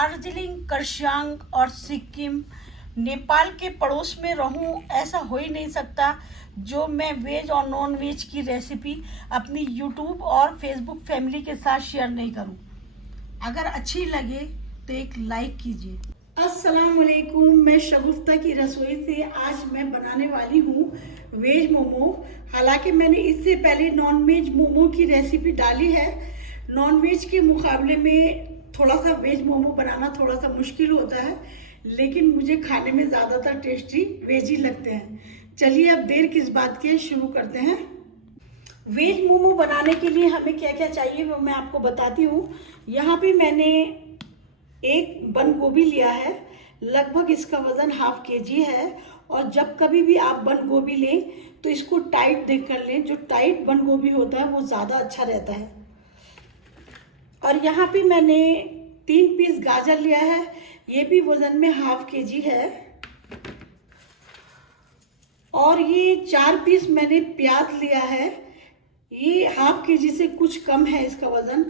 दार्जिलिंग, करसियांग और सिक्किम, नेपाल के पड़ोस में रहूं, ऐसा हो ही नहीं सकता जो मैं वेज और नॉन वेज की रेसिपी अपनी यूट्यूब और फेसबुक फैमिली के साथ शेयर नहीं करूं। अगर अच्छी लगे तो एक लाइक कीजिए। अस्सलाम वालेकुम, मैं शगुफ्ता की रसोई से आज मैं बनाने वाली हूँ वेज मोमो। हालांकि मैंने इससे पहले नॉन वेज मोमो की रेसिपी डाली है। नॉन वेज के मुकाबले में थोड़ा सा वेज मोमो बनाना थोड़ा सा मुश्किल होता है, लेकिन मुझे खाने में ज़्यादातर टेस्टी वेज ही लगते हैं। चलिए अब देर किस बात की, शुरू करते हैं। वेज मोमो बनाने के लिए हमें क्या क्या चाहिए वो मैं आपको बताती हूँ। यहाँ पे मैंने एक बंद गोभी लिया है, लगभग इसका वजन ½ kg है। और जब कभी भी आप बंद गोभी लें तो इसको टाइट देख कर लें, जो टाइट बंद गोभी होता है वो ज़्यादा अच्छा रहता है। और यहाँ पे मैंने 3 पीस गाजर लिया है, ये भी वजन में ½ kg है। और ये 4 पीस मैंने प्याज लिया है, ये ½ kg से कुछ कम है इसका वजन।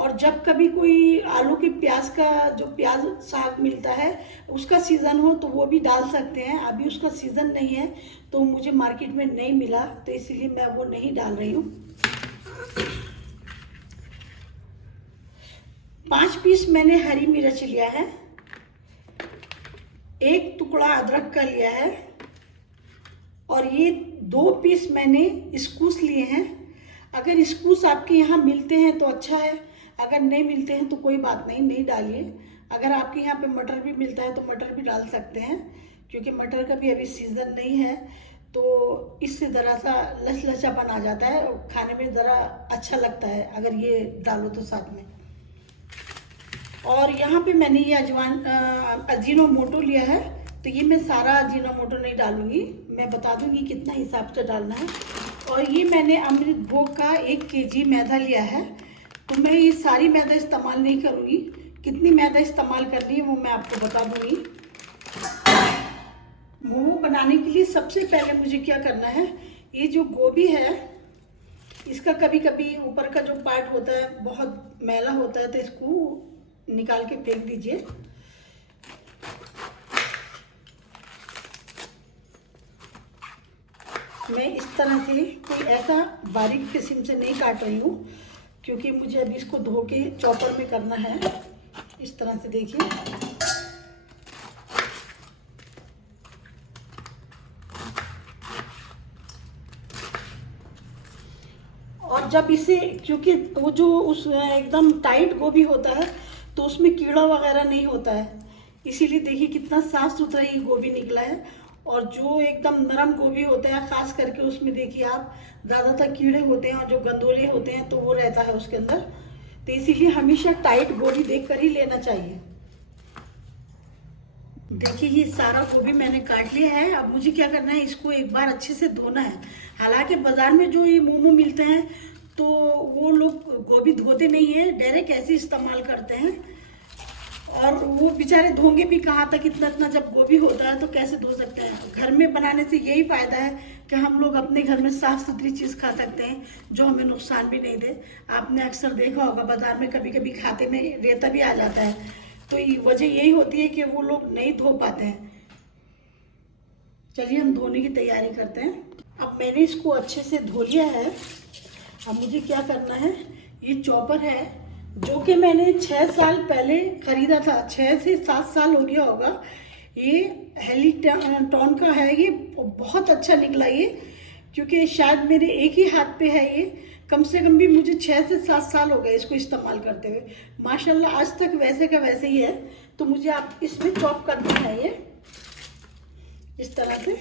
और जब कभी कोई आलू के प्याज का जो प्याज साग मिलता है उसका सीज़न हो तो वो भी डाल सकते हैं। अभी उसका सीज़न नहीं है तो मुझे मार्केट में नहीं मिला, तो इसीलिए मैं वो नहीं डाल रही हूँ। 5 पीस मैंने हरी मिर्च लिया है, 1 टुकड़ा अदरक का लिया है। और ये 2 पीस मैंने इस्कूस लिए हैं। अगर इस्कूस आपके यहाँ मिलते हैं तो अच्छा है, अगर नहीं मिलते हैं तो कोई बात नहीं, नहीं डालिए। अगर आपके यहाँ पे मटर भी मिलता है तो मटर भी डाल सकते हैं, क्योंकि मटर का भी अभी सीज़न नहीं है तो इससे ज़रा सा लचलचापन आ जाता है और खाने में ज़रा अच्छा लगता है अगर ये डालो तो साथ में। और यहाँ पे मैंने ये अजीनोमोटो लिया है, तो ये मैं सारा अजीनोमोटो नहीं डालूंगी, मैं बता दूंगी कितना हिसाब से डालना है। और ये मैंने अमृत भोग का 1 kg मैदा लिया है, तो मैं ये सारी मैदा इस्तेमाल नहीं करूँगी, कितनी मैदा इस्तेमाल करनी है वो मैं आपको बता दूँगी। मोमो बनाने के लिए सबसे पहले मुझे क्या करना है, ये जो गोभी है इसका कभी कभी ऊपर का जो पार्ट होता है बहुत मैला होता है, तो इसको निकाल के फेंक दीजिए। मैं इस तरह से कोई ऐसा बारीक किस्म से नहीं काट रही हूँ, क्योंकि मुझे अभी इसको धो के चॉपर में करना है। इस तरह से देखिए। और जब इसे, क्योंकि वो जो उस एकदम टाइट गोभी होता है तो उसमें कीड़ा वगैरह नहीं होता है, इसीलिए देखिए कितना साफ सुथरा ये गोभी निकला है। और जो एकदम नरम गोभी होता है खास करके उसमें देखिए आप ज़्यादातर कीड़े होते हैं और जो गंदोले होते हैं तो वो रहता है उसके अंदर, तो इसीलिए हमेशा टाइट गोभी देख कर ही लेना चाहिए। देखिए ये सारा गोभी मैंने काट लिया है। अब मुझे क्या करना है, इसको एक बार अच्छे से धोना है। हालांकि बाजार में जो ये मोमो मिलते हैं तो वो लोग गोभी धोते नहीं है, डायरेक्ट ऐसे इस्तेमाल करते हैं। और वो बेचारे धोंगे भी कहाँ तक, इतना इतना जब गोभी होता है तो कैसे धो सकते हैं। घर में बनाने से यही फ़ायदा है कि हम लोग अपने घर में साफ़ सुथरी चीज़ खा सकते हैं जो हमें नुकसान भी नहीं दे। आपने अक्सर देखा होगा बाज़ार में कभी कभी खाते में रेता भी आ जाता है, तो वजह यही होती है कि वो लोग नहीं धो पाते हैं। चलिए हम धोने की तैयारी करते हैं। अब मैंने इसको अच्छे से धो लिया है। अब मुझे क्या करना है, ये चॉपर है जो कि मैंने 6 साल पहले ख़रीदा था, 6 से 7 साल हो गया होगा। ये हेलिटॉन का है, ये बहुत अच्छा निकला ये, क्योंकि शायद मेरे एक ही हाथ पे है ये। कम से कम भी मुझे 6 से 7 साल हो गए इसको इस्तेमाल करते हुए, माशाल्लाह आज तक वैसे का वैसे ही है। तो मुझे आप इसमें चॉप करना है ये इस तरह से।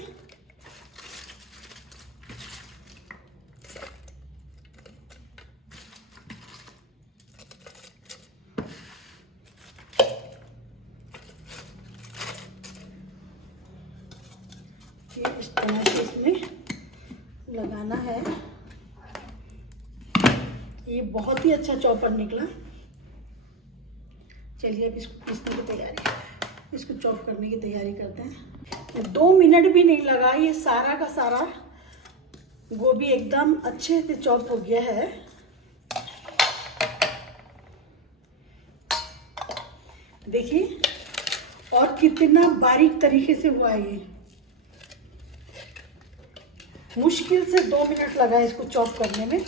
ये इस तरह से इसमें लगाना है। ये बहुत ही अच्छा चॉपर निकला। चलिए अब इसको पीसने की तैयारी, इसको चॉप करने की तैयारी करते हैं। 2 मिनट भी नहीं लगा, ये सारा का सारा गोभी एकदम अच्छे से चॉप हो गया है। देखिए, और कितना बारीक तरीके से हुआ है ये। मुश्किल से 2 मिनट लगा है इसको चॉप करने में,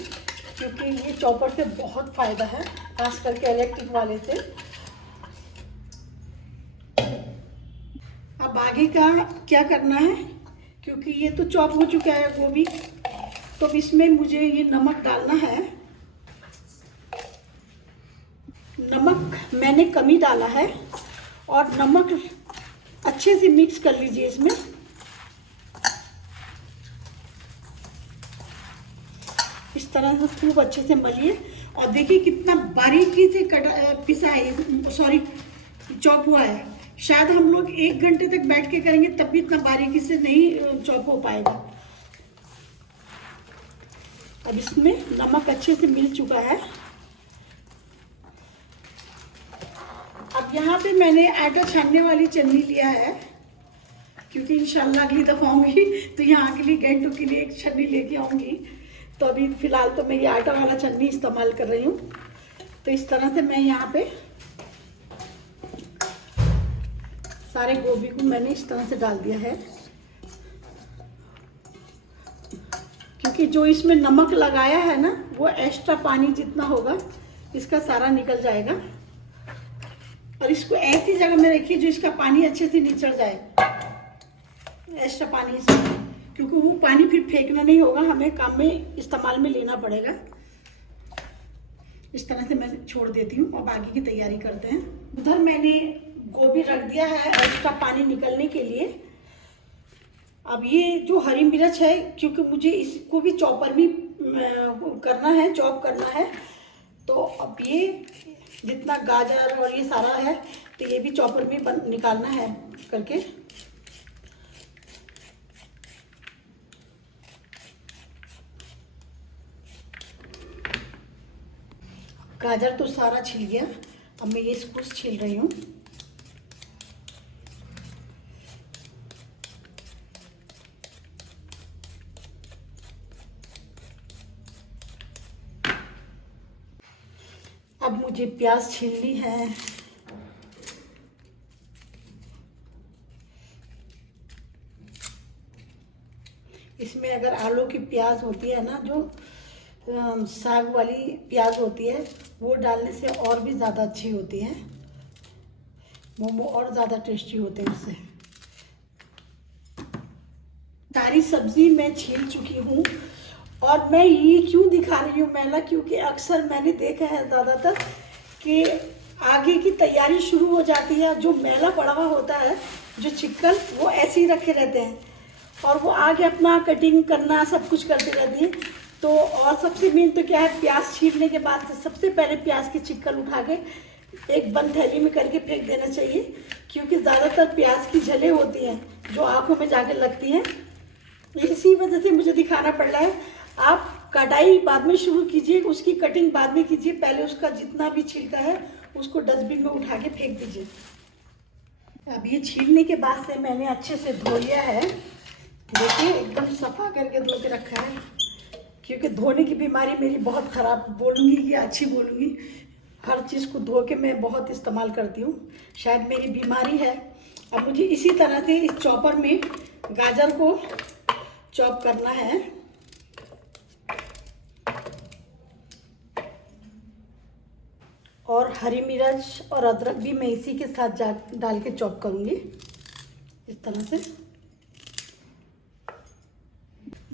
क्योंकि ये चॉपर से बहुत फ़ायदा है, खास करके इलेक्ट्रिक वाले से। अब आगे का क्या करना है, क्योंकि ये तो चॉप हो चुका है गोभी, तो इसमें मुझे ये नमक डालना है। नमक मैंने कम ही डाला है, और नमक अच्छे से मिक्स कर लीजिए इसमें। इस तरह से खूब अच्छे से मलिए, और देखिए कितना बारीकी से पिसा है, सॉरी चॉप हुआ है। शायद हम लोग 1 घंटे तक बैठ के करेंगे तब भी इतना बारीकी से नहीं चॉप हो पाएगा। अब इसमें नमक अच्छे से मिल चुका है। अब यहाँ पे मैंने आटा छानने वाली छन्नी लिया है, क्योंकि इंशाल्लाह अगली दफ़ा आऊँगी तो यहाँ के लिए गैंटू के लिए एक छन्नी लेके आऊँगी। तो अभी फ़िलहाल तो मैं ये आटा वाला छन्नी इस्तेमाल कर रही हूँ। तो इस तरह से मैं यहाँ पे सारे गोभी को मैंने इस तरह से डाल दिया है, क्योंकि जो इसमें नमक लगाया है ना, वो एक्स्ट्रा पानी जितना होगा इसका सारा निकल जाएगा। और इसको ऐसी जगह में रखिए जो इसका पानी अच्छे से निचड़ जाए, एक्स्ट्रा पानी इसमें, क्योंकि वो पानी फिर फेंकना नहीं होगा, हमें काम में इस्तेमाल में लेना पड़ेगा। इस तरह से मैं छोड़ देती हूँ। अब आगे की तैयारी करते हैं। उधर मैंने गोभी रख दिया है एक्स्ट्रा पानी निकलने के लिए। अब ये जो हरी मिर्च है, क्योंकि मुझे इसको भी चॉपर में करना है, चॉप करना है, तो अब ये जितना गाजर और ये सारा है तो ये भी चॉपर में निकालना है करके। गाजर तो सारा छिल गया, अब मैं ये इसको छील रही हूँ। अब मुझे प्याज छीलनी है। इसमें अगर आलू की प्याज होती है ना, जो साग वाली प्याज होती है, वो डालने से और भी ज़्यादा अच्छी होती है। मोमो और ज़्यादा टेस्टी होते हैं उससे। सारी सब्जी मैं छील चुकी हूँ, और मैं ये क्यों दिखा रही हूँ मैला, क्योंकि अक्सर मैंने देखा है ज़्यादातर कि आगे की तैयारी शुरू हो जाती है, जो मैला पड़ा हुआ होता है, जो चिकन, वो ऐसे ही रखे रहते हैं, और वो आगे अपना कटिंग करना सब कुछ करते रहती है। तो और सबसे मेन तो क्या है, प्याज छीलने के बाद से सबसे पहले प्याज की चिक्कल उठा के एक बंद थैली में करके फेंक देना चाहिए, क्योंकि ज़्यादातर प्याज की जलें होती हैं जो आँखों में जाके लगती हैं। इसी वजह से मुझे दिखाना पड़ रहा है। आप कटाई बाद में शुरू कीजिए, उसकी कटिंग बाद में कीजिए, पहले उसका जितना भी छिलका है उसको डस्टबिन में उठा के फेंक दीजिए। अब ये छीलने के बाद से मैंने अच्छे से धो लिया है, देखिए एकदम सफा करके धो के रखा है, क्योंकि धोने की बीमारी मेरी बहुत ख़राब बोलूँगी या अच्छी बोलूँगी, हर चीज़ को धो के मैं बहुत इस्तेमाल करती हूँ, शायद मेरी बीमारी है। अब मुझे इसी तरह से इस चॉपर में गाजर को चॉप करना है, और हरी मिर्च और अदरक भी मैं इसी के साथ डाल के चॉप करूँगी इस तरह से।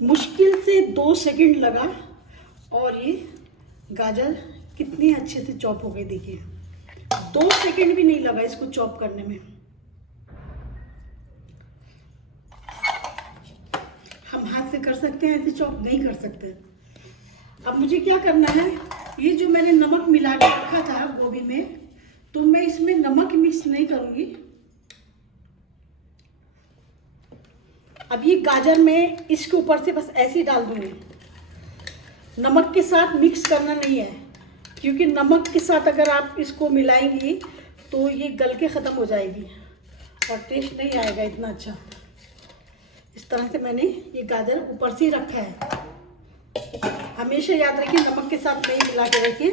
मुश्किल से 2 सेकंड लगा, और ये गाजर कितनी अच्छे से चॉप हो गई, देखिए 2 सेकंड भी नहीं लगा इसको चॉप करने में। हम हाथ से कर सकते हैं ऐसे चॉप, नहीं कर सकते। अब मुझे क्या करना है, ये जो मैंने नमक मिला के रखा था गोभी में, तो मैं इसमें नमक मिक्स नहीं करूँगी। अब ये गाजर में इसके ऊपर से बस ऐसे ही डाल दूँगी, नमक के साथ मिक्स करना नहीं है, क्योंकि नमक के साथ अगर आप इसको मिलाएंगी तो ये गल के ख़त्म हो जाएगी और टेस्ट नहीं आएगा इतना अच्छा। इस तरह से मैंने ये गाजर ऊपर से ही रखा है। हमेशा याद रखिए नमक के साथ नहीं मिला के रखिए,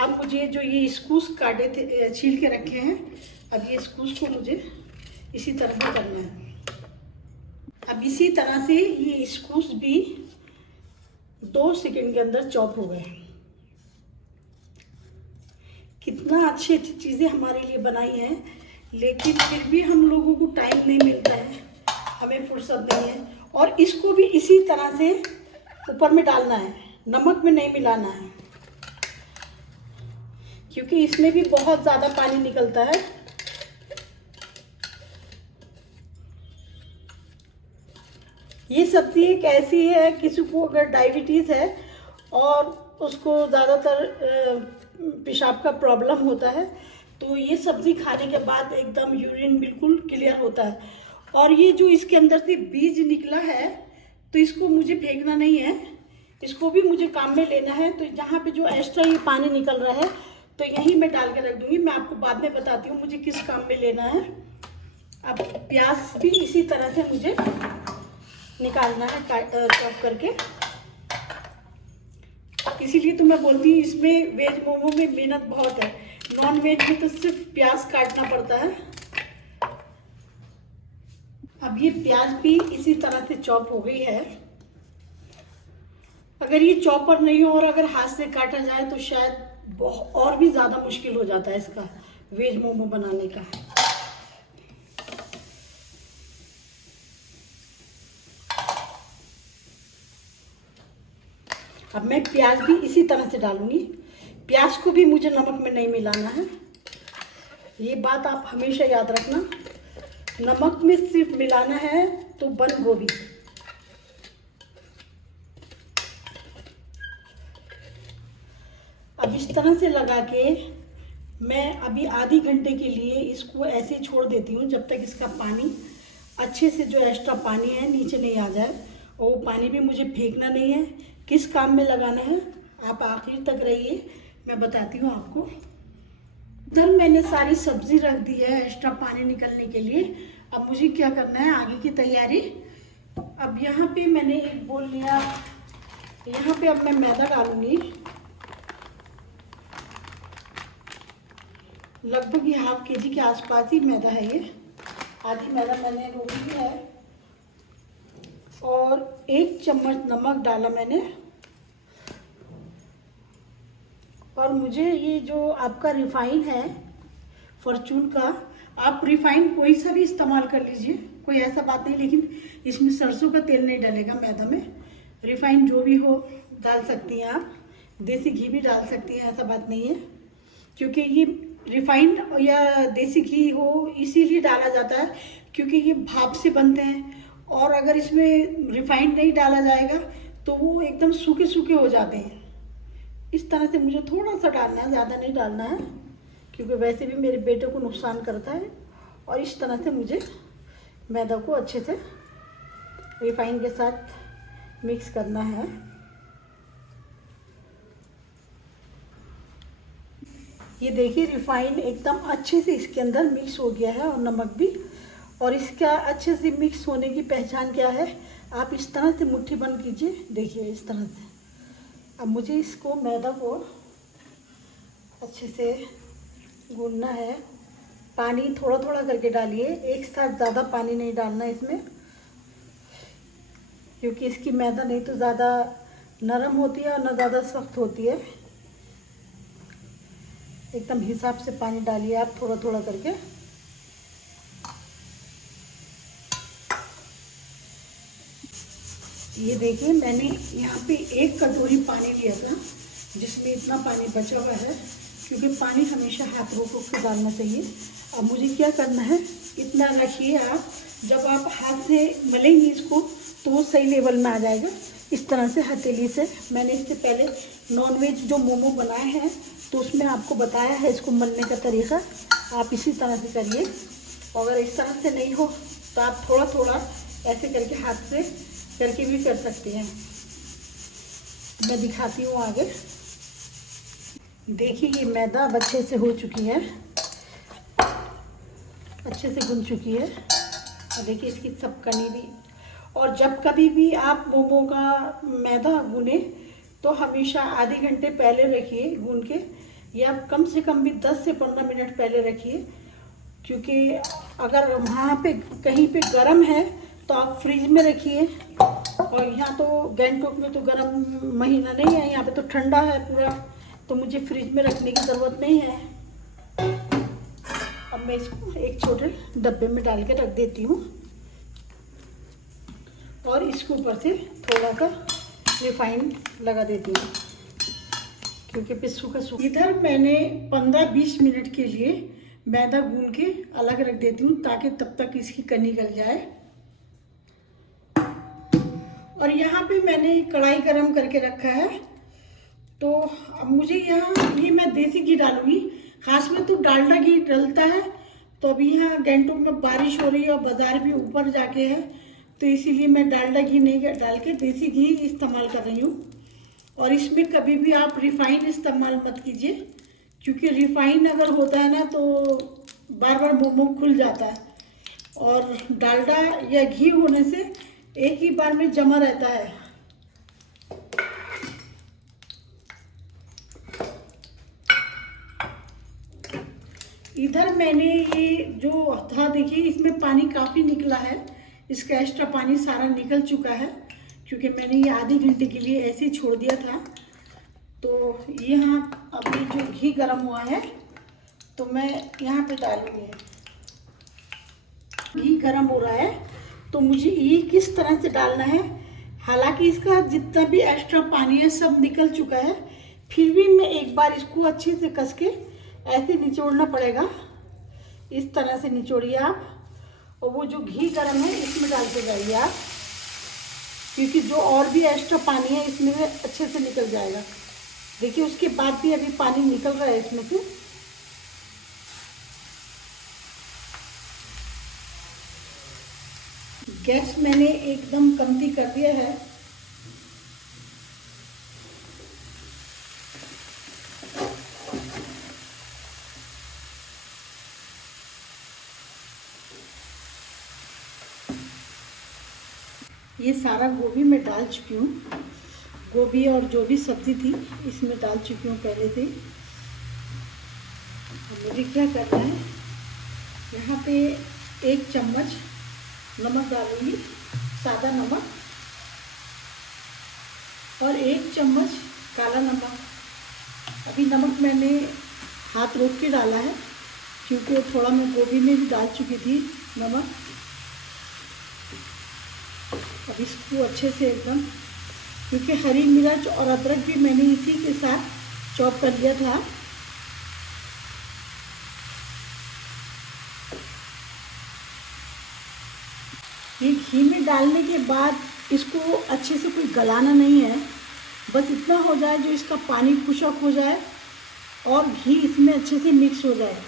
अब मुझे जो ये स्कूस काटे थे, छील के रखे हैं, अब ये स्कूस को मुझे इसी तरह से करना है। अब इसी तरह से ये स्कूस भी 2 सेकंड के अंदर चॉप हो गए। कितना अच्छी अच्छी चीज़ें हमारे लिए बनाई हैं, लेकिन फिर भी हम लोगों को टाइम नहीं मिलता है, हमें फुर्सत नहीं है। और इसको भी इसी तरह से ऊपर में डालना है, नमक में नहीं मिलाना है, क्योंकि इसमें भी बहुत ज़्यादा पानी निकलता है। ये सब्ज़ी एक ऐसी है, किसी को अगर डायबिटीज़ है और उसको ज़्यादातर पेशाब का प्रॉब्लम होता है, तो ये सब्ज़ी खाने के बाद एकदम यूरिन बिल्कुल क्लियर होता है। और ये जो इसके अंदर से बीज निकला है, तो इसको मुझे फेंकना नहीं है, इसको भी मुझे काम में लेना है। तो जहाँ पे जो एक्स्ट्रा ये पानी निकल रहा है, तो यहीं मैं डाल के रख दूँगी। मैं आपको बाद में बताती हूँ मुझे किस काम में लेना है। अब प्याज भी इसी तरह से मुझे निकालना है चॉप करके। इसीलिए तो मैं बोलती हूँ इसमें वेज मोमो में मेहनत बहुत है, नॉन वेज में तो सिर्फ प्याज काटना पड़ता है। अब ये प्याज भी इसी तरह से चॉप हो गई है। अगर ये चॉपर नहीं हो और अगर हाथ से काटा जाए तो शायद और भी ज़्यादा मुश्किल हो जाता है इसका वेज मोमो बनाने का। अब मैं प्याज भी इसी तरह से डालूंगी। प्याज को भी मुझे नमक में नहीं मिलाना है, ये बात आप हमेशा याद रखना। नमक में सिर्फ मिलाना है तो बंद गोभी। अब इस तरह से लगा के मैं अभी आधी घंटे के लिए इसको ऐसे ही छोड़ देती हूँ, जब तक इसका पानी अच्छे से, जो एक्स्ट्रा पानी है, नीचे नहीं आ जाए। और वो पानी भी मुझे फेंकना नहीं है। किस काम में लगाना है आप आखिर तक रहिए, मैं बताती हूँ आपको। उधर मैंने सारी सब्जी रख दी है एक्स्ट्रा पानी निकलने के लिए। अब मुझे क्या करना है आगे की तैयारी। अब यहाँ पे मैंने एक बोल लिया, यहाँ पे अब मैं मैदा डालूंगी। लगभग ये ½ kg के आसपास ही मैदा है, ये आधी मैदा मैंने रोक दी है। और 1 चम्मच नमक डाला मैंने। और मुझे ये जो आपका रिफाइन है फॉर्चून का, आप रिफाइन कोई सा भी इस्तेमाल कर लीजिए, कोई ऐसा बात नहीं, लेकिन इसमें सरसों का तेल नहीं डलेगा मैदा में। रिफाइन जो भी हो डाल सकती हैं आप, देसी घी भी डाल सकती हैं, ऐसा बात नहीं है। क्योंकि ये रिफाइन या देसी घी हो इसीलिए डाला जाता है क्योंकि ये भाप से बनते हैं। और अगर इसमें रिफाइंड नहीं डाला जाएगा तो वो एकदम सूखे सूखे हो जाते हैं। इस तरह से मुझे थोड़ा सा डालना है, ज़्यादा नहीं डालना है, क्योंकि वैसे भी मेरे बेटे को नुकसान करता है। और इस तरह से मुझे मैदा को अच्छे से रिफाइन के साथ मिक्स करना है। ये देखिए रिफाइन एकदम अच्छे से इसके अंदर मिक्स हो गया है, और नमक भी। और इसका अच्छे से मिक्स होने की पहचान क्या है, आप इस तरह से मुट्ठी बंद कीजिए, देखिए इस तरह से। अब मुझे इसको मैदा को अच्छे से गूंदना है। पानी थोड़ा थोड़ा करके डालिए, एक साथ ज़्यादा पानी नहीं डालना इसमें, क्योंकि इसकी मैदा नहीं तो ज़्यादा नरम होती है और ना ज़्यादा सख्त होती है। एकदम हिसाब से पानी डालिए आप, थोड़ा थोड़ा करके। ये देखिए मैंने यहाँ पे 1 कटोरी पानी लिया था, जिसमें इतना पानी बचा हुआ है, क्योंकि पानी हमेशा हाथ रोक रोक के डालना चाहिए। अब मुझे क्या करना है, इतना रखिए आप, जब आप हाथ से मलेंगे इसको तो वो सही लेवल में आ जाएगा। इस तरह से हथेली से, मैंने इससे पहले नॉनवेज जो मोमो बनाए हैं तो उसमें आपको बताया है इसको मलने का तरीका, आप इसी तरह से करिए। अगर इस तरह से नहीं हो तो आप थोड़ा थोड़ा ऐसे करके हाथ से करके भी कर सकते हैं। मैं दिखाती हूँ आगे। देखिए ये मैदा अब अच्छे से हो चुकी है, अच्छे से गूंद चुकी है। और देखिए इसकी सब कनी भी। और जब कभी भी आप मोमो का मैदा गूने तो हमेशा आधे घंटे पहले रखिए गून के, ये आप कम से कम भी 10 से 15 मिनट पहले रखिए, क्योंकि अगर वहाँ पे कहीं पे गर्म है तो आप फ्रिज में रखिए। और यहाँ तो गैंगटॉक में तो गर्म महीना नहीं है, यहाँ पे तो ठंडा है पूरा, तो मुझे फ्रिज में रखने की ज़रूरत नहीं है। अब मैं इसको एक छोटे डब्बे में डाल के रख देती हूँ और इसके ऊपर से थोड़ा सा रिफाइंड लगा देती हूँ, क्योंकि फिर सूखा सूखा। इधर मैंने 15-20 मिनट के लिए मैदा गूंद के अलग रख देती हूँ, ताकि तब तक इसकी कनी गल जाए। और यहाँ पे मैंने कढ़ाई गरम करके रखा है, तो अब मुझे यहाँ ये मैं देसी घी डालूंगी। खास में तो डालडा घी डलता है, तो अभी यहाँ गैंगटॉक में बारिश हो रही है और बाज़ार भी ऊपर जाके है, तो इसीलिए मैं डालडा घी नहीं डाल के देसी घी इस्तेमाल कर रही हूँ। और इसमें कभी भी आप रिफ़ाइन इस्तेमाल मत कीजिए, क्योंकि रिफ़ाइन अगर होता है ना तो बार बार मोमो खुल जाता है, और डालडा या घी होने से एक ही बार में जमा रहता है। इधर मैंने ये जो था, देखिए इसमें पानी काफ़ी निकला है, इसका एक्स्ट्रा पानी सारा निकल चुका है, क्योंकि मैंने ये आधे घंटे के लिए ऐसे ही छोड़ दिया था। तो यहाँ अभी जो घी गर्म हुआ है तो मैं यहाँ पे डालूंगी। घी गर्म हो रहा है, तो मुझे ये किस तरह से डालना है, हालांकि इसका जितना भी एक्स्ट्रा पानी है सब निकल चुका है, फिर भी मैं एक बार इसको अच्छे से कस के ऐसे निचोड़ना पड़ेगा। इस तरह से निचोड़िए आप, और वो जो घी गर्म है इसमें डालते जाइए आप, क्योंकि जो और भी एक्स्ट्रा पानी है इसमें अच्छे से निकल जाएगा। देखिए उसके बाद भी अभी पानी निकल रहा है इसमें से। गैस मैंने एकदम कमती कर दिया है। ये सारा गोभी मैं डाल चुकी हूँ, गोभी और जो भी सब्ज़ी थी इसमें डाल चुकी हूँ पहले से। मुझे क्या करना है, यहाँ पे 1 चम्मच नमक डालूंगी, सादा नमक, और 1 चम्मच काला नमक। अभी नमक मैंने हाथ रोक के डाला है, क्योंकि थोड़ा मैं गोभी में भी डाल चुकी थी नमक। अब इसको अच्छे से एकदम, क्योंकि हरी मिर्च और अदरक भी मैंने इसी के साथ चॉप कर लिया था। ये घी में डालने के बाद इसको अच्छे से कोई गलाना नहीं है, बस इतना हो जाए जो इसका पानी खुशक हो जाए और घी इसमें अच्छे से मिक्स हो जाए।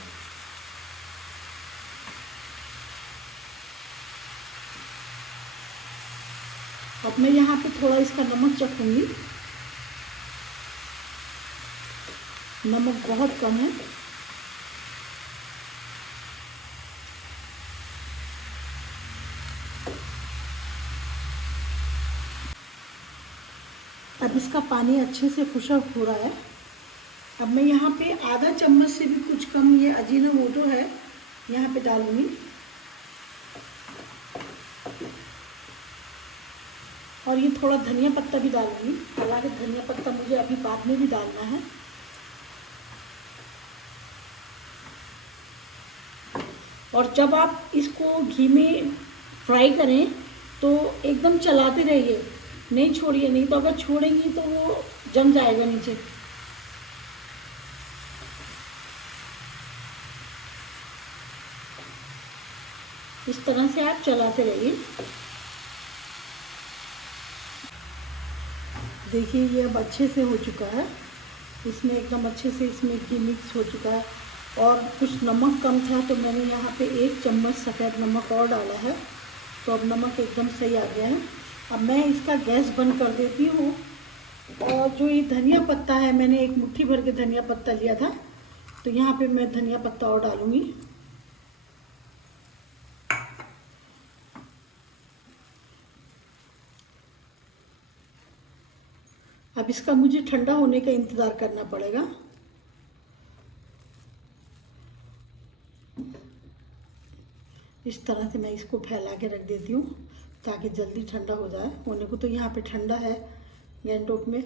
अब मैं यहाँ पे थोड़ा इसका नमक चखूँगी, नमक बहुत कम है। अब इसका पानी अच्छे से खुशक हो रहा है। अब मैं यहाँ पे आधा चम्मच से भी कुछ कम ये अजीनोमोटो है यहाँ पे डालूंगी, और ये थोड़ा धनिया पत्ता भी डालूंगी। हालांकि धनिया पत्ता मुझे अभी बाद में भी डालना है। और जब आप इसको घी में फ्राई करें तो एकदम चलाते रहिए, नहीं छोड़िए, नहीं तो अगर छोड़ेंगी तो वो जम जाएगा नीचे। इस तरह से आप चलाते रहिए। देखिए ये अब अच्छे से हो चुका है, इसमें एकदम अच्छे से इसमें घी मिक्स हो चुका है। और कुछ नमक कम था तो मैंने यहाँ पे 1 चम्मच सफ़ेद नमक और डाला है, तो अब नमक एकदम सही आ गया है। अब मैं इसका गैस बंद कर देती हूँ। और जो ये धनिया पत्ता है, मैंने 1 मुट्ठी भर के धनिया पत्ता लिया था, तो यहाँ पे मैं धनिया पत्ता और डालूँगी। अब इसका मुझे ठंडा होने का इंतज़ार करना पड़ेगा। इस तरह से मैं इसको फैला के रख देती हूँ ताकि जल्दी ठंडा हो जाए। होने को तो यहाँ पे ठंडा है गैंगटॉक में,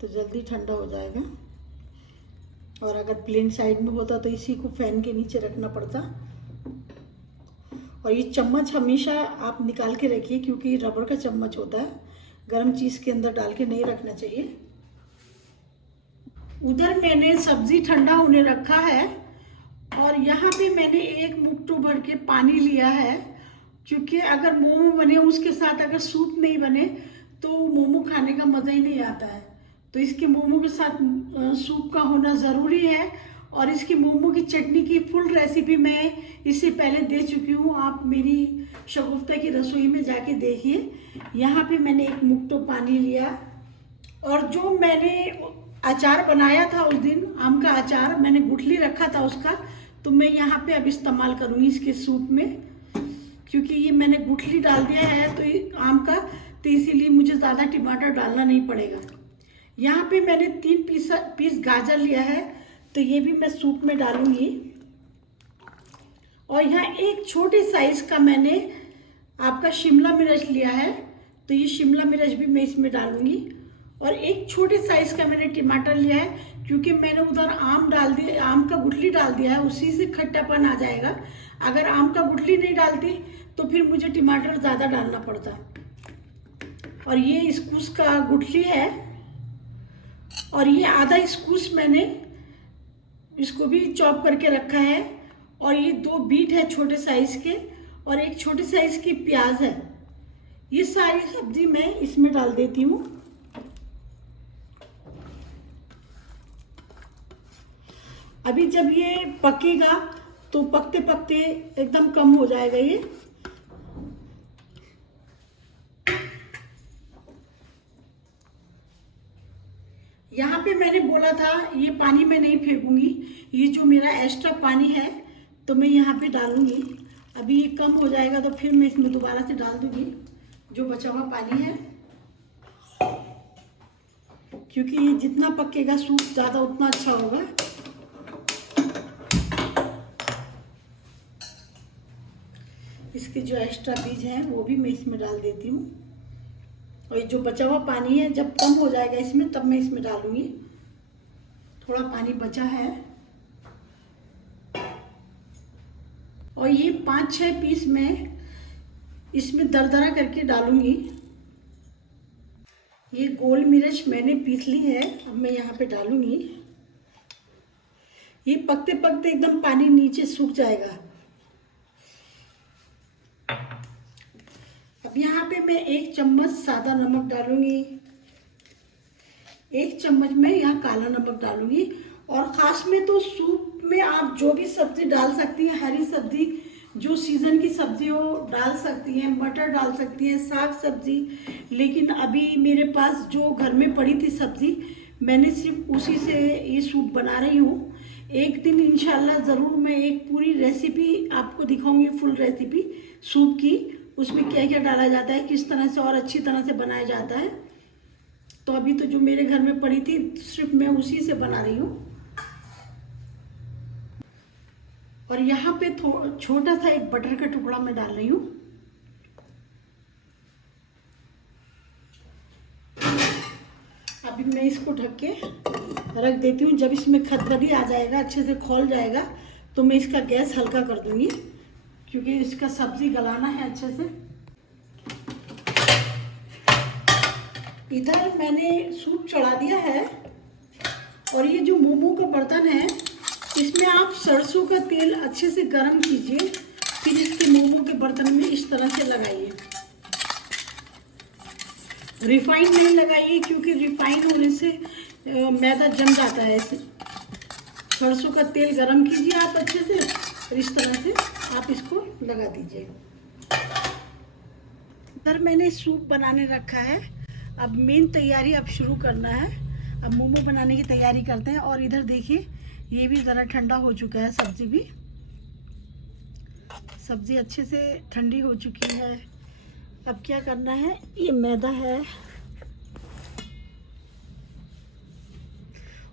तो जल्दी ठंडा हो जाएगा। और अगर प्लेन साइड में होता तो इसी को फैन के नीचे रखना पड़ता। और ये चम्मच हमेशा आप निकाल के रखिए क्योंकि ये रबड़ का चम्मच होता है, गर्म चीज़ के अंदर डाल के नहीं रखना चाहिए। उधर मैंने सब्जी ठंडा होने रखा है और यहाँ पे मैंने एक मुट्ठू भर के पानी लिया है, क्योंकि अगर मोमो बने उसके साथ अगर सूप नहीं बने तो मोमो खाने का मज़ा ही नहीं आता है। तो इसके मोमो के साथ सूप का होना ज़रूरी है। और इसकी मोमो की चटनी की फुल रेसिपी मैं इससे पहले दे चुकी हूँ, आप मेरी शगुफ्ता की रसोई में जाके देखिए। यहाँ पे मैंने एक मुट्ठू पानी लिया और जो मैंने अचार बनाया था उस दिन, आम का अचार मैंने गुठली रखा था उसका, तो मैं यहाँ पे अब इस्तेमाल करूँगी इसके सूप में, क्योंकि ये मैंने गुठली डाल दिया है तो ये आम का, तो इसीलिए मुझे ज़्यादा टमाटर डालना नहीं पड़ेगा। यहाँ पे मैंने 3 पीस गाजर लिया है, तो ये भी मैं सूप में डालूँगी। और यहाँ एक छोटे साइज़ का मैंने आपका शिमला मिर्च लिया है, तो ये शिमला मिर्च भी मैं इसमें डालूँगी। और एक छोटे साइज़ का मैंने टमाटर लिया है, क्योंकि मैंने उधर आम डाल दिया, आम का गुठली डाल दिया है, उसी से खट्टापन आ जाएगा। अगर आम का गुठली नहीं डालती तो फिर मुझे टमाटर ज़्यादा डालना पड़ता। और ये स्कूस का गुठली है और ये आधा स्कूस मैंने इसको भी चॉप करके रखा है। और ये 2 बीट है छोटे साइज़ के और एक छोटे साइज़ की प्याज है। ये सारी सब्जी मैं इसमें डाल देती हूँ। अभी जब ये पकेगा तो पकते पकते एकदम कम हो जाएगा ये। यहाँ पे मैंने बोला था ये पानी मैं नहीं फेंकूंगी, ये जो मेरा एक्स्ट्रा पानी है तो मैं यहाँ पे डालूंगी। अभी ये कम हो जाएगा तो फिर मैं इसमें दोबारा से डाल दूंगी जो बचा हुआ पानी है, क्योंकि ये जितना पकेगा सूप ज़्यादा उतना अच्छा होगा। इसके जो एक्स्ट्रा बीज हैं वो भी मैं इसमें डाल देती हूँ। और ये जो बचा हुआ पानी है जब कम हो जाएगा इसमें तब मैं इसमें डालूंगी। थोड़ा पानी बचा है। और ये 5-6 पीस मैं इसमें दरदरा करके डालूंगी। ये गोल मिर्च मैंने पीस ली है, अब मैं यहाँ पे डालूंगी। ये पकते पकते एकदम पानी नीचे सूख जाएगा। अब यहाँ पे मैं 1 चम्मच सादा नमक डालूंगी, 1 चम्मच मैं यहाँ काला नमक डालूंगी। और ख़ास में तो सूप में आप जो भी सब्ज़ी डाल सकती हैं, हरी सब्ज़ी जो सीज़न की सब्ज़ी हो डाल सकती हैं, मटर डाल सकती हैं, साग सब्ज़ी। लेकिन अभी मेरे पास जो घर में पड़ी थी सब्ज़ी, मैंने सिर्फ उसी से ये सूप बना रही हूँ। एक दिन इंशाल्लाह ज़रूर मैं एक पूरी रेसिपी आपको दिखाऊंगी, फुल रेसिपी सूप की, उसमें क्या क्या डाला जाता है, किस तरह से और अच्छी तरह से बनाया जाता है। तो अभी तो जो मेरे घर में पड़ी थी सिर्फ मैं उसी से बना रही हूँ। और यहाँ पे छोटा सा एक बटर का टुकड़ा मैं डाल रही हूँ। अभी मैं इसको ढक के रख देती हूँ। जब इसमें खदबदी आ जाएगा, अच्छे से खौल जाएगा, तो मैं इसका गैस हल्का कर दूंगी, क्योंकि इसका सब्जी गलाना है अच्छे से। इधर मैंने सूप चढ़ा दिया है। और ये जो मोमो का बर्तन है इसमें आप सरसों का तेल अच्छे से गर्म कीजिए, फिर इसके मोमो के बर्तन में इस तरह से लगाइए। रिफाइंड नहीं लगाइए, क्योंकि रिफाइंड होने से मैदा जम जाता है। सरसों का तेल गरम कीजिए आप अच्छे से, और इस तरह से आप इसको लगा दीजिए। इधर मैंने सूप बनाने रखा है। अब मेन तैयारी अब शुरू करना है। अब मोमो बनाने की तैयारी करते हैं। और इधर देखिए ये भी ज़रा ठंडा हो चुका है, सब्ज़ी भी, सब्ज़ी अच्छे से ठंडी हो चुकी है। अब क्या करना है, ये मैदा है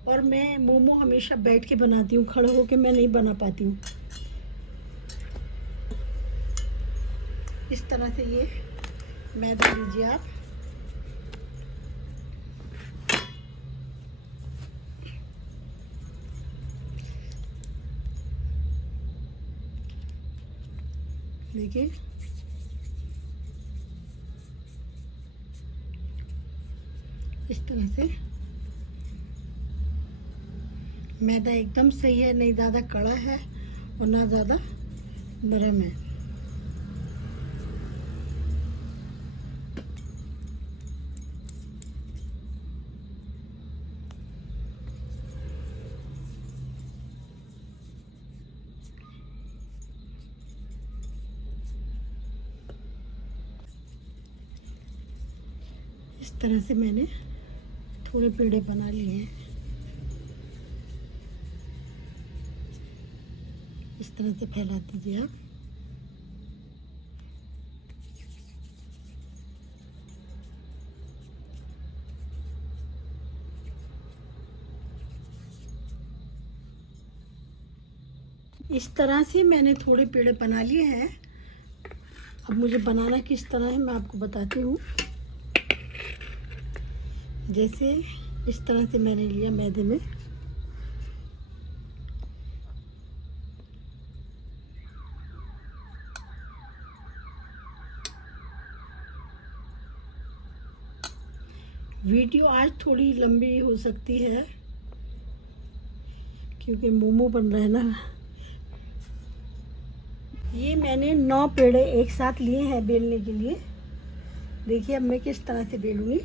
और मैं मोमो हमेशा बैठ के बनाती हूँ, खड़े होके मैं नहीं बना पाती हूँ। इस तरह से ये मैदा लीजिए आप। देखिए इस तरह से मैदा एकदम सही है, नहीं ज़्यादा कड़ा है और ना ज़्यादा नरम है। इस तरह से मैंने थोड़े पेड़े बना लिए हैं। इस तरह से फैला दीजिए आप। इस तरह से मैंने थोड़े पेड़े बना लिए हैं। अब मुझे बनाना किस तरह है मैं आपको बताती हूँ। जैसे इस तरह से मैंने लिया मैदे में, वीडियो आज थोड़ी लंबी हो सकती है क्योंकि मोमो बन रहा है ना। ये मैंने 9 पेड़े एक साथ लिए हैं बेलने के लिए। देखिए अब मैं किस तरह से बेलूंगी।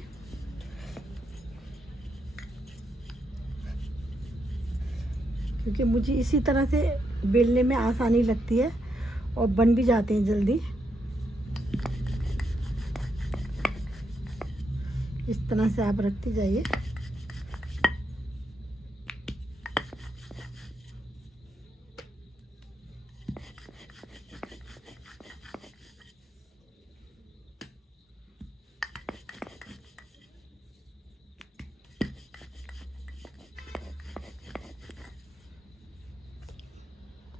क्योंकि मुझे इसी तरह से बेलने में आसानी लगती है और बन भी जाते हैं जल्दी। इस तरह से आप रखते जाइए।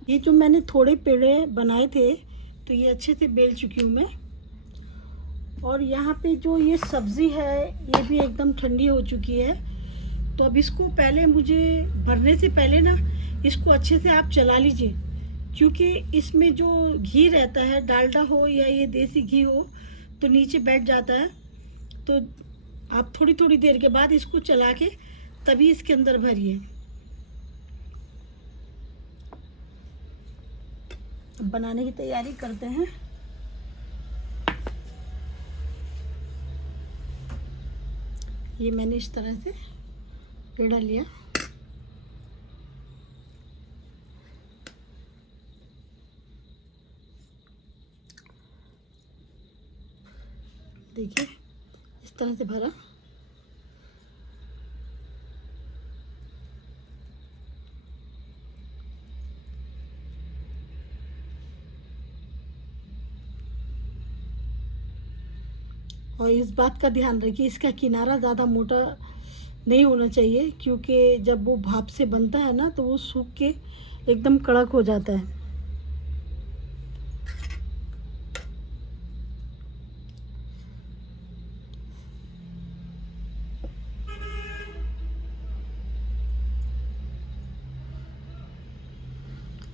ये जो मैंने थोड़े पेड़े बनाए थे तो ये अच्छे से बेल चुकी हूँ मैं। और यहाँ पे जो ये सब्ज़ी है ये भी एकदम ठंडी हो चुकी है। तो अब इसको पहले मुझे भरने से पहले ना इसको अच्छे से आप चला लीजिए, क्योंकि इसमें जो घी रहता है, डालडा हो या ये देसी घी हो, तो नीचे बैठ जाता है। तो आप थोड़ी थोड़ी देर के बाद इसको चला के तभी इसके अंदर भरिए। अब बनाने की तैयारी करते हैं। ये मैंने इस तरह से पेड़ा लिया। देखिए इस तरह से भरा। और इस बात का ध्यान रखिए इसका किनारा ज़्यादा मोटा नहीं होना चाहिए, क्योंकि जब वो भाप से बनता है ना तो वो सूख के एकदम कड़क हो जाता है।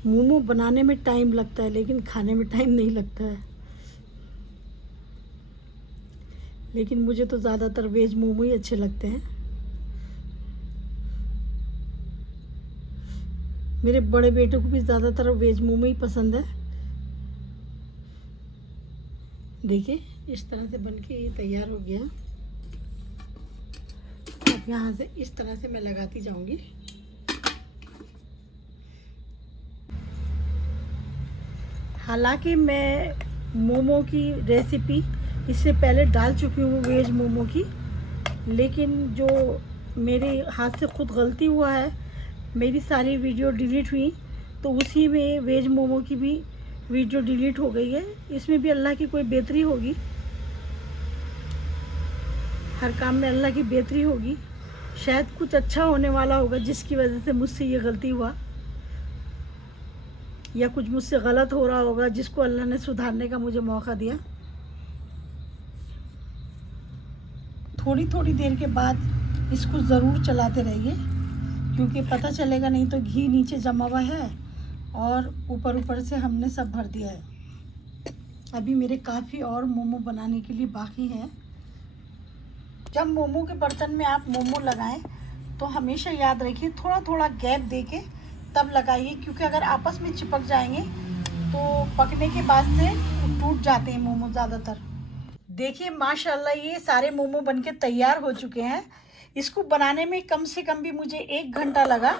मोमो बनाने में टाइम लगता है लेकिन खाने में टाइम नहीं लगता है। लेकिन मुझे तो ज़्यादातर वेज मोमो ही अच्छे लगते हैं। मेरे बड़े बेटे को भी ज़्यादातर वेज मोमो ही पसंद है। देखिए इस तरह से बनके ये तैयार हो गया। अब यहाँ से इस तरह से मैं लगाती जाऊंगी। हालांकि मैं मोमो की रेसिपी इससे पहले डाल चुकी हूँ वेज मोमो की, लेकिन जो मेरे हाथ से खुद गलती हुआ है, मेरी सारी वीडियो डिलीट हुई, तो उसी में वेज मोमो की भी वीडियो डिलीट हो गई है। इसमें भी अल्लाह की कोई बेहतरी होगी, हर काम में अल्लाह की बेहतरी होगी। शायद कुछ अच्छा होने वाला होगा जिसकी वजह से मुझसे ये गलती हुआ। या कुछ मुझसे गलत हो रहा होगा जिसको अल्लाह ने सुधारने का मुझे मौका दिया। थोड़ी थोड़ी देर के बाद इसको ज़रूर चलाते रहिए, क्योंकि पता चलेगा नहीं तो घी नीचे जमा हुआ है और ऊपर ऊपर से हमने सब भर दिया है। अभी मेरे काफ़ी और मोमो बनाने के लिए बाकी हैं। जब मोमो के बर्तन में आप मोमो लगाएं तो हमेशा याद रखिए थोड़ा थोड़ा गैप देके तब लगाइए, क्योंकि अगर आपस में चिपक जाएंगे तो पकने के बाद से टूट जाते हैं मोमो ज़्यादातर। देखिए माशाल्लाह ये सारे मोमो बनके तैयार हो चुके हैं। इसको बनाने में कम से कम भी मुझे 1 घंटा लगा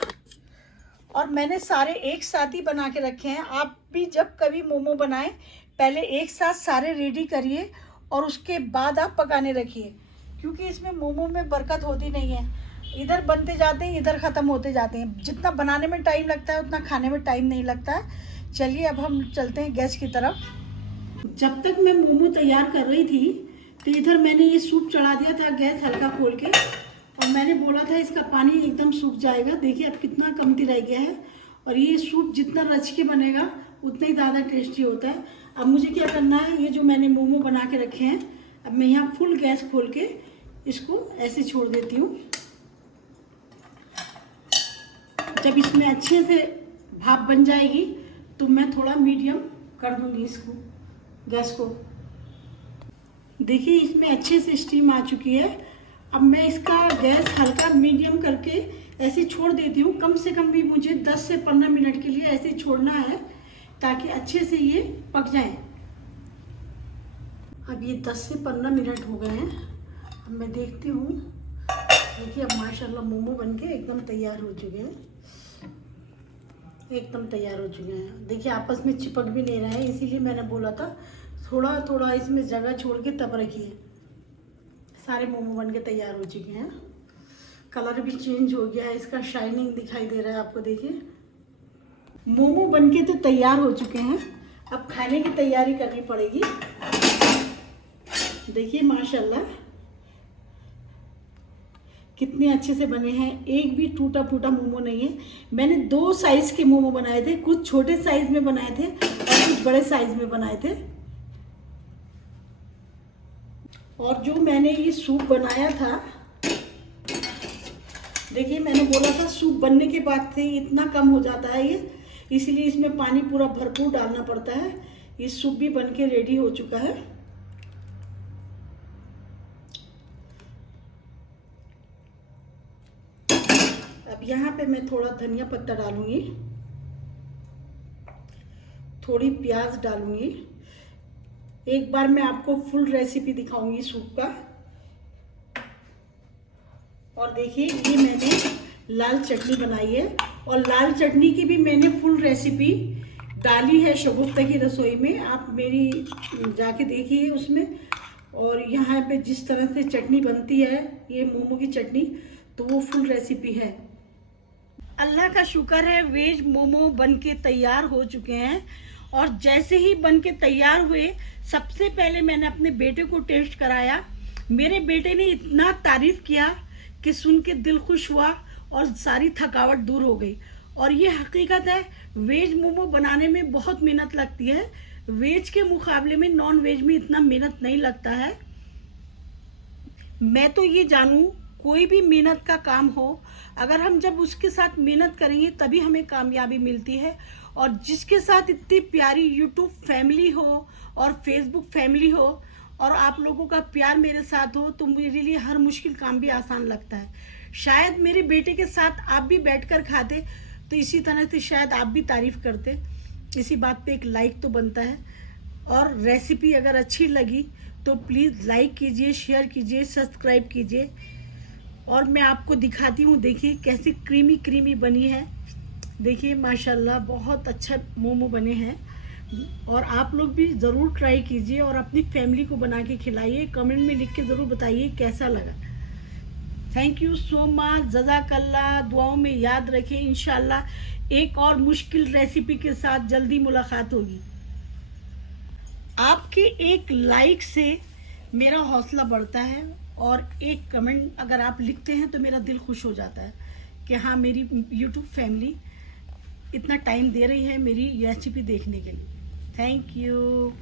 और मैंने सारे एक साथ ही बना के रखे हैं। आप भी जब कभी मोमो बनाएं पहले एक साथ सारे रेडी करिए और उसके बाद आप पकाने रखिए, क्योंकि इसमें मोमो में बरकत होती नहीं है। इधर बनते जाते हैं इधर ख़त्म होते जाते हैं। जितना बनाने में टाइम लगता है उतना खाने में टाइम नहीं लगता है। चलिए अब हम चलते हैं गैस की तरफ। जब तक मैं मोमो तैयार कर रही थी तो इधर मैंने ये सूप चढ़ा दिया था गैस हल्का खोल के, और मैंने बोला था इसका पानी एकदम सूख जाएगा। देखिए अब कितना कमती रह गया है, और ये सूप जितना रच के बनेगा उतना ही ज़्यादा टेस्टी होता है। अब मुझे क्या करना है, ये जो मैंने मोमो बना के रखे हैं अब मैं यहाँ फुल गैस खोल के इसको ऐसे छोड़ देती हूँ। जब इसमें अच्छे से भाप बन जाएगी तो मैं थोड़ा मीडियम कर दूँगी इसको गैस को। देखिए इसमें अच्छे से स्टीम आ चुकी है। अब मैं इसका गैस हल्का मीडियम करके ऐसे छोड़ देती हूँ। कम से कम भी मुझे 10 से 15 मिनट के लिए ऐसे छोड़ना है ताकि अच्छे से ये पक जाए। अब ये 10 से 15 मिनट हो गए हैं। अब मैं देखती हूँ। देखिए अब माशाल्लाह मोमो बनके एकदम तैयार हो चुके हैं, एकदम तैयार हो चुके हैं। देखिए आपस में चिपक भी नहीं रहे हैं, इसीलिए मैंने बोला था थोड़ा थोड़ा इसमें जगह छोड़ के तब रखिए। सारे मोमो बनके तैयार हो चुके हैं। कलर भी चेंज हो गया है, इसका शाइनिंग दिखाई दे रहा है आपको। देखिए मोमो बनके तो तैयार हो चुके हैं, अब खाने की तैयारी करनी पड़ेगी। देखिए माशाल्लाह कितने अच्छे से बने हैं, एक भी टूटा फूटा मोमो नहीं है। मैंने 2 साइज के मोमो बनाए थे, कुछ छोटे साइज में बनाए थे और कुछ बड़े साइज में बनाए थे। और जो मैंने ये सूप बनाया था, देखिए मैंने बोला था सूप बनने के बाद से इतना कम हो जाता है ये, इसलिए इसमें पानी पूरा भरपूर डालना पड़ता है। ये सूप भी बनके रेडी हो चुका है। अब यहाँ पे मैं थोड़ा धनिया पत्ता डालूंगी, थोड़ी प्याज डालूंगी। एक बार मैं आपको फुल रेसिपी दिखाऊंगी सूप का। और देखिए ये मैंने लाल चटनी बनाई है, और लाल चटनी की भी मैंने फुल रेसिपी डाली है शगुफ्ता की रसोई में, आप मेरी जाके देखिए उसमें। और यहाँ पे जिस तरह से चटनी बनती है ये मोमो की चटनी, तो वो फुल रेसिपी है। अल्लाह का शुक्र है वेज मोमो बनके तैयार हो चुके हैं। और जैसे ही बनके तैयार हुए सबसे पहले मैंने अपने बेटे को टेस्ट कराया। मेरे बेटे ने इतना तारीफ किया कि सुन के दिल खुश हुआ और सारी थकावट दूर हो गई। और ये हकीकत है, वेज मोमो बनाने में बहुत मेहनत लगती है। वेज के मुकाबले में नॉन वेज में इतना मेहनत नहीं लगता है। मैं तो ये जानूं कोई भी मेहनत का काम हो, अगर हम जब उसके साथ मेहनत करेंगे तभी हमें कामयाबी मिलती है। और जिसके साथ इतनी प्यारी यूट्यूब फैमिली हो और फेसबुक फैमिली हो और आप लोगों का प्यार मेरे साथ हो, तो मेरे लिए हर मुश्किल काम भी आसान लगता है। शायद मेरे बेटे के साथ आप भी बैठकर खाते तो इसी तरह से शायद आप भी तारीफ करते। इसी बात पे एक लाइक तो बनता है। और रेसिपी अगर अच्छी लगी तो प्लीज़ लाइक कीजिए, शेयर कीजिए, सब्सक्राइब कीजिए। और मैं आपको दिखाती हूँ, देखिए कैसी क्रीमी क्रीमी बनी है। देखिए माशाल्लाह बहुत अच्छा मोमो बने हैं। और आप लोग भी ज़रूर ट्राई कीजिए और अपनी फैमिली को बना के खिलाइए। कमेंट में लिख के ज़रूर बताइए कैसा लगा। थैंक यू सो मच, जज़ाकल्लाह। दुआओं में याद रखें। इंशाल्लाह एक और मुश्किल रेसिपी के साथ जल्दी मुलाकात होगी। आपके एक लाइक से मेरा हौसला बढ़ता है, और एक कमेंट अगर आप लिखते हैं तो मेरा दिल खुश हो जाता है कि हाँ मेरी यूट्यूब फैमिली इतना टाइम दे रही है मेरी रेसिपी देखने के लिए। Thank you.